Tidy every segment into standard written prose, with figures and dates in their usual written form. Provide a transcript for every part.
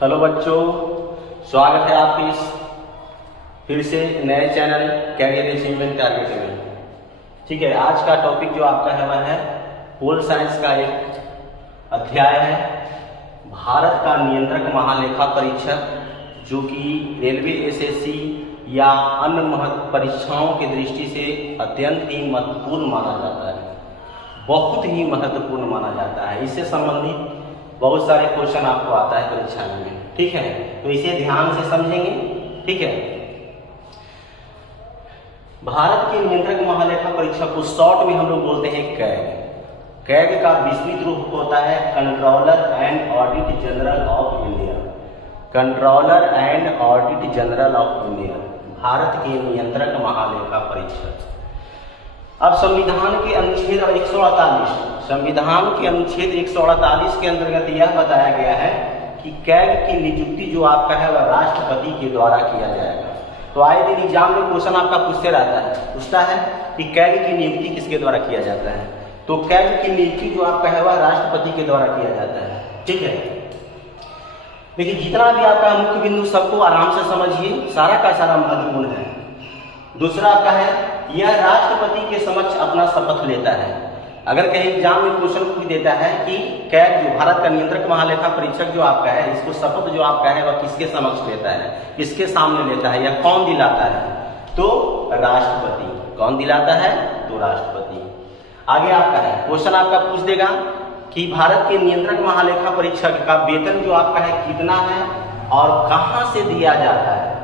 Hello बच्चों, स्वागत है आपके इस फिर से नए चैनल कैरियर अचीवमेंट टारगेट में। ठीक है, आज का टॉपिक जो आपका है वह है पोल साइंस का एक अध्याय है, भारत का नियंत्रक महालेखा परीक्षक, जो कि रेलवे एसएससी या अन्य परीक्षाओं की दृष्टि से अत्यंत ही महत्वपूर्ण माना जाता है, बहुत ही महत्वपूर्ण माना जाता है। इससे संबंधित बहुत सारे क्वेश्चन आपको आता है परीक्षा में। ठीक है, तो इसे ध्यान से समझेंगे। ठीक है, भारत के नियंत्रक महालेखा परीक्षक को शॉर्ट में हम लोग बोलते हैं कैग। कैग का विस्तृत रूप होता है controller and audit general of India. Controller and audit general of India, Bharat के नियंत्रक महालेखा परीक्षक। अब संविधान के अनुच्छेद 148, संविधान के अनुच्छेद 148 के अंतर्गत यह बताया गया है कि कैग की नियुक्ति जो आपका है वह राष्ट्रपति के द्वारा किया जाएगा। तो आए दिन एग्जाम में क्वेश्चन आपका पूछता है कि कैग की नियुक्ति किसके द्वारा किया जाता है। तो कैग की नियुक्ति जो आपका है वह राष्ट्रपति के द्वारा किया जाता है। ठीक है, देखिए जितना भी आपका मुख्य बिंदु सबको आराम से समझिए, सारा का सारा महत्वपूर्ण है। दूसरा आपका है, यह राष्ट्रपति के समक्ष अपना शपथ लेता है। अगर कहीं एग्जाम में क्वेश्चन पूछ देता है कि कैग जो भारत का नियंत्रक महालेखा परीक्षक जो आपका है, इसको शपथ जो आपका है वह किसके समक्ष लेता है, किसके सामने लेता है या कौन दिलाता है, तो राष्ट्रपति। कौन दिलाता है, तो राष्ट्रपति। आगे आपका है क्वेश्चन आपका पूछ देगा कि भारत के नियंत्रक महालेखा परीक्षक का वेतन जो आपका है कितना है और कहां से दिया जाता है।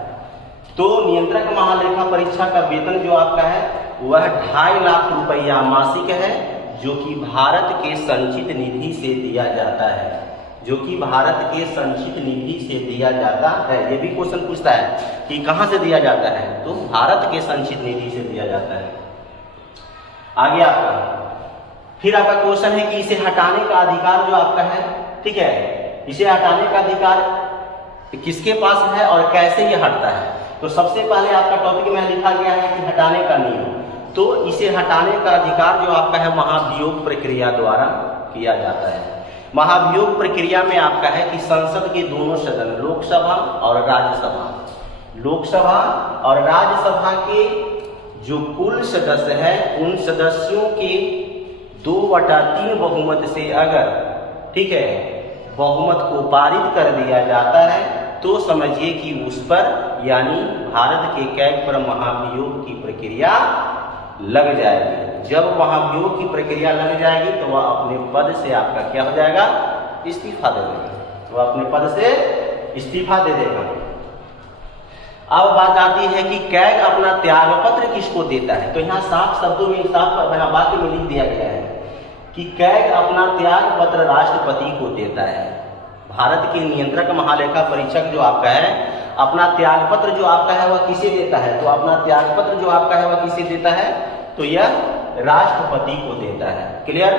तो नियंत्रक महालेखा परीक्षा का वेतन जो आपका है वह 2.5 लाख रुपया मासिक है, जो कि भारत के संचित निधि से दिया जाता है, जो कि भारत के संचित निधि से दिया जाता है। ये भी क्वेश्चन पूछता है कि कहां से दिया जाता है, तो भारत के संचित निधि से दिया जाता है। आगे आपका फिर आपका क्वेश्चन है कि इसे हटाने का अधिकार जो आपका है, ठीक है, इसे हटाने का अधिकार किसके पास है और कैसे ये हटता है। तो सबसे पहले आपका टॉपिक में लिखा गया है कि हटाने का नियम। तो इसे हटाने का अधिकार जो आपका है महाभियोग प्रक्रिया द्वारा किया जाता है। महाभियोग प्रक्रिया में आपका है कि संसद के दोनों सदन, लोकसभा और राज्यसभा, लोकसभा और राज्यसभा के जो कुल सदस्य हैं उन सदस्यों के 2/3 बहुमत से अगर, ठीक है, बहुमत को पारित कर दिया जाता है तो समझिए कि उस पर यानी भारत के कैग पर महाभियोग की प्रक्रिया लग जाएगी। जब महाभियोग की प्रक्रिया लग जाएगी तो वह अपने पद से आपका क्या हो जाएगा, इस्तीफा दे देगा। वह अपने पद से इस्तीफा दे देगा। अब बात आती है कि कैग अपना त्यागपत्र किसको देता है। तो यहाँ साफ शब्दों में, साफ वाक्य में लिख दिया गया है कि कैग अपना त्यागपत्र राष्ट्रपति को देता है। भारत के नियंत्रक महालेखा परीक्षक जो आपका है अपना त्यागपत्र जो आपका है वह किसे देता है, तो अपना त्यागपत्र जो आपका है वह किसे देता है, तो यह राष्ट्रपति को देता है। क्लियर।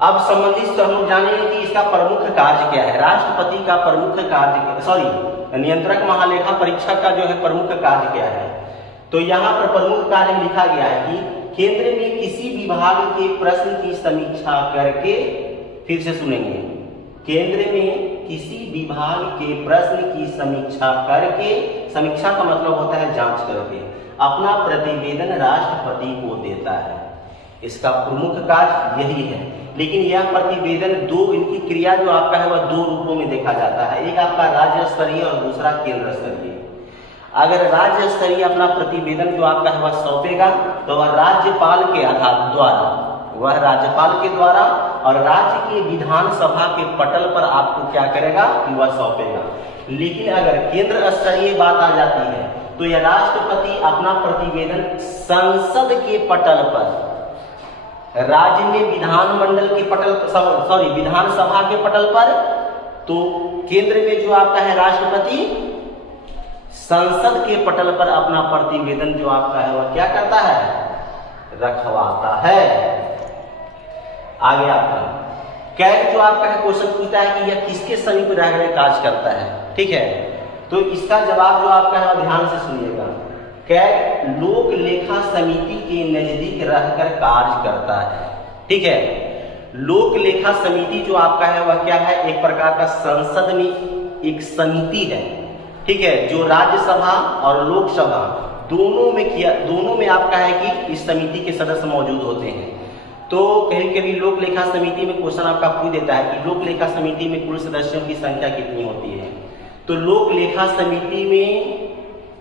अब संबंधित हम लोग जानेंगे कि इसका प्रमुख कार्य क्या है। राष्ट्रपति का प्रमुख कार्य, नियंत्रक महालेखा परीक्षक का जो है प्रमुख कार्य क्या है। तो यहाँ पर प्रमुख कार्य लिखा गया है कि केंद्र में किसी विभाग के प्रश्न की समीक्षा करके, फिर से सुनेंगे, केंद्र में किसी विभाग के प्रश्न की समीक्षा करके, समीक्षा का मतलब होता है जांच करके, अपना प्रतिवेदन राष्ट्रपति को देता है। इसका प्रमुख कार्य यही है। लेकिन यह प्रतिवेदन इनकी क्रिया जो आपका है वह 2 रूपों में देखा जाता है। एक आपका राज्य स्तरीय और दूसरा केंद्र स्तरीय। अगर राज्य स्तरीय अपना प्रतिवेदन जो आपका है वह सौंपेगा तो वह राज्यपाल के द्वारा, वह राज्यपाल के द्वारा और राज्य की विधानसभा के पटल पर आपको क्या करेगा कि वह सौंपेगा। लेकिन अगर केंद्र स्तरीय बात आ जाती है तो यह राष्ट्रपति अपना प्रतिवेदन संसद के पटल पर, राज्य में विधानमंडल के पटल, विधानसभा के पटल पर, तो केंद्र में जो आपका है राष्ट्रपति संसद के पटल पर अपना प्रतिवेदन जो आपका है वह क्या करता है, रखवाता है। आगे आपका कैग जो आपका है क्वेश्चन पूछता है कि यह किसके समीप रहकर कार्य करता है। ठीक है, तो इसका जवाब जो आपका है ध्यान से सुनिएगा। कैग लोक लेखा समिति के नजदीक रहकर कार्य करता है। ठीक है, लोक लेखा समिति जो आपका है वह क्या है, एक प्रकार का संसद में एक समिति है, ठीक है, जो राज्यसभा और लोकसभा दोनों में आपका है कि इस समिति के सदस्य मौजूद होते हैं। तो कभी कभी लोक लेखा समिति में क्वेश्चन आपका पूछ देता है कि लोक लेखा समिति में कुल सदस्यों की संख्या कितनी होती है। तो लोक लेखा समिति में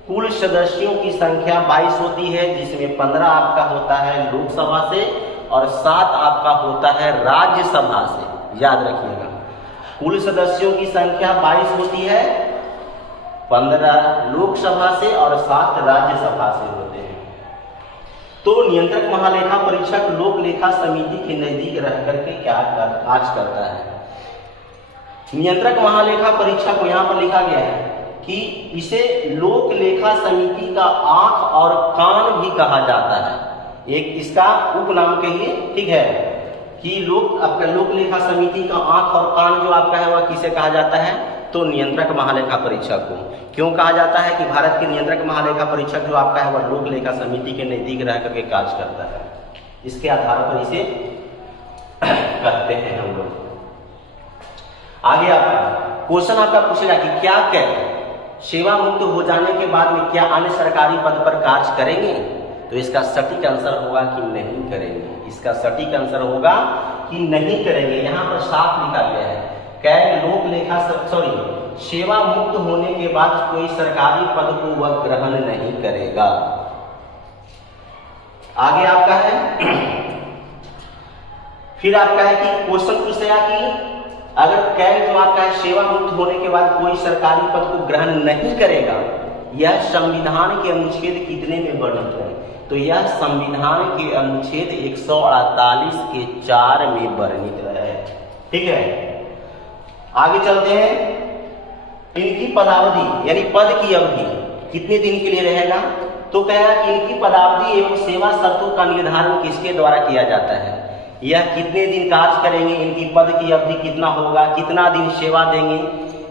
कुल सदस्यों की संख्या 22 होती है, जिसमें 15 आपका होता है लोकसभा से और 7 आपका होता है राज्यसभा से। याद रखिएगा, कुल सदस्यों की संख्या 22 होती है, 15 लोकसभा से और 7 राज्यसभा से होते हैं। तो नियंत्रक महालेखा परीक्षक लोक लेखा समिति के नजदीक रह करके क्या कार्य करता है। नियंत्रक महालेखा परीक्षक को यहाँ पर लिखा गया है कि इसे लोक लेखा समिति का आंख और कान भी कहा जाता है। एक इसका उपनाम कहिए, ठीक है, कि आपका लोक लेखा समिति का आंख और कान जो आपका है वह किसे कहा जाता है, तो नियंत्रक महालेखा परीक्षक को। क्यों कहा जाता है कि भारत के नियंत्रक महालेखा परीक्षक जो आपका है वह लोक लेखा समिति के नजदीक रह करके कार्य करता है। इसके आधार पर इसे कहते हैं हम लोग। आगे आपका क्वेश्चन आपका पूछेगा कि क्या करें, सेवा मुक्त हो जाने के बाद में क्या अन्य सरकारी पद पर कार्य करेंगे। तो इसका सटीक आंसर होगा कि नहीं करेंगे। इसका सटीक आंसर होगा कि नहीं करेंगे। यहाँ पर साफ लिखा गया है, लोक लेखा सेवा मुक्त होने के बाद कोई सरकारी पद को वह ग्रहण नहीं करेगा। आगे आपका है फिर आपका है कि क्वेश्चन पूछेगा कि अगर कैग जो आपका है सेवा मुक्त होने के बाद कोई सरकारी पद को ग्रहण नहीं करेगा, यह संविधान के अनुच्छेद कितने में वर्णित है। तो यह संविधान के अनुच्छेद 148 के 4 में वर्णित है, ठीक है। आगे चलते हैं, इनकी पदावधि यानी पद की अवधि कितने दिन के लिए रहेगा। तो कहेगा कि इनकी पदावधि एवं सेवा शर्तों का निर्धारण किसके द्वारा किया जाता है, यह कितने दिन कार्य करेंगे, इनकी पद की अवधि कितना होगा, कितना दिन सेवा देंगे,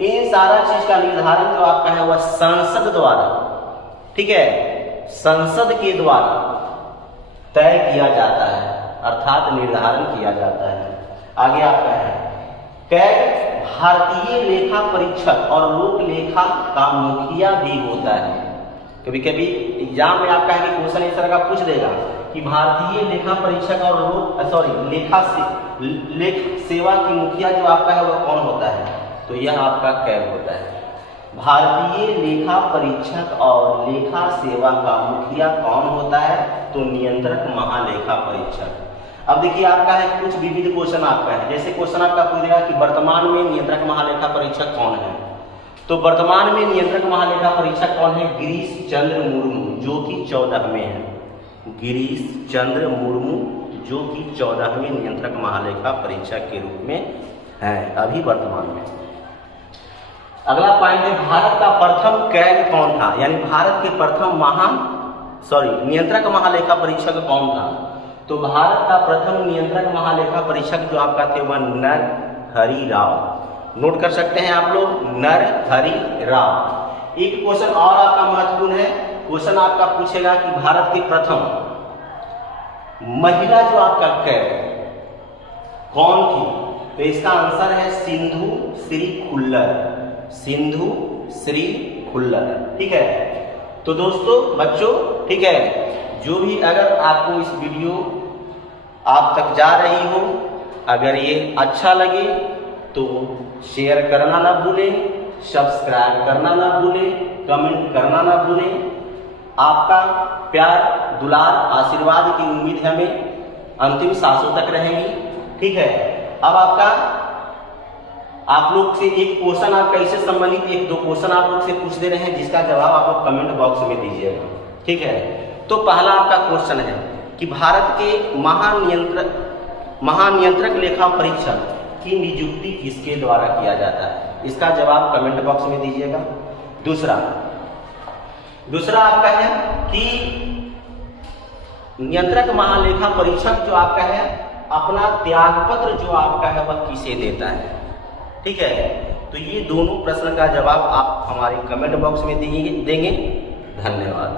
इन सारा चीज का निर्धारण जो आपका है वह संसद द्वारा, ठीक है, संसद के द्वारा तय किया जाता है, अर्थात निर्धारण किया जाता है। आगे आपका है कैग भारतीय लेखा परीक्षक और लोक लेखा का मुखिया भी होता है। कभी कभी एग्जाम में आपका है कि क्वेश्चन इस तरह का पूछ देगा कि भारतीय लेखा परीक्षक और लेख सेवा की मुखिया जो आपका है वह कौन होता है। तो यह आपका कैग होता है। भारतीय लेखा परीक्षक और लेखा सेवा का मुखिया कौन होता है, तो नियंत्रक महालेखा परीक्षक। अब देखिए आपका है कुछ विविध क्वेश्चन आपका है, जैसे क्वेश्चन आपका पूछेगा कि वर्तमान में नियंत्रक महालेखा परीक्षक कौन है। तो वर्तमान में नियंत्रक महालेखा परीक्षक कौन है, गिरीश चंद्र मुर्मू, जो कि 14वें हैं। गिरीश चंद्र मुर्मू जो कि 14वें नियंत्रक महालेखा परीक्षक के रूप में है अभी वर्तमान में। अगला पॉइंट है, भारत का प्रथम कैग कौन था, यानी भारत के प्रथम नियंत्रक महालेखा परीक्षक कौन था। तो भारत का प्रथम नियंत्रक महालेखा परीक्षक जो आपका थे वह नरहरि राव। नोट कर सकते हैं आप लोग, नरहरि राव। एक क्वेश्चन और आपका महत्वपूर्ण है, क्वेश्चन आपका पूछेगा कि भारत की प्रथम महिला जो आपका कैग कौन थी। तो इसका आंसर है सिंधु श्री खुल्लर। सिंधु श्री खुल्लर, ठीक है। तो दोस्तों बच्चों, ठीक है, जो भी अगर आपको इस वीडियो आप तक जा रही हो, अगर ये अच्छा लगे तो शेयर करना ना भूलें, सब्सक्राइब करना ना भूलें, कमेंट करना ना भूलें। आपका प्यार दुलार आशीर्वाद की उम्मीद हमें अंतिम सांसों तक रहेगी, ठीक है। अब आप लोग से एक क्वेश्चन आपका इससे संबंधित 1-2 क्वेश्चन आप लोग से पूछ दे रहे हैं, जिसका जवाब आप लोग कमेंट बॉक्स में दीजिएगा, ठीक है। तो पहला आपका क्वेश्चन है कि भारत के महानियंत्रक लेखा परीक्षक की नियुक्ति किसके द्वारा किया जाता है। इसका जवाब कमेंट बॉक्स में दीजिएगा। दूसरा आपका है कि नियंत्रक महालेखा परीक्षक जो आपका है अपना त्यागपत्र जो आपका है वह किसे देता है, ठीक है। तो ये दोनों प्रश्न का जवाब आप हमारे कमेंट बॉक्स में देंगे। धन्यवाद।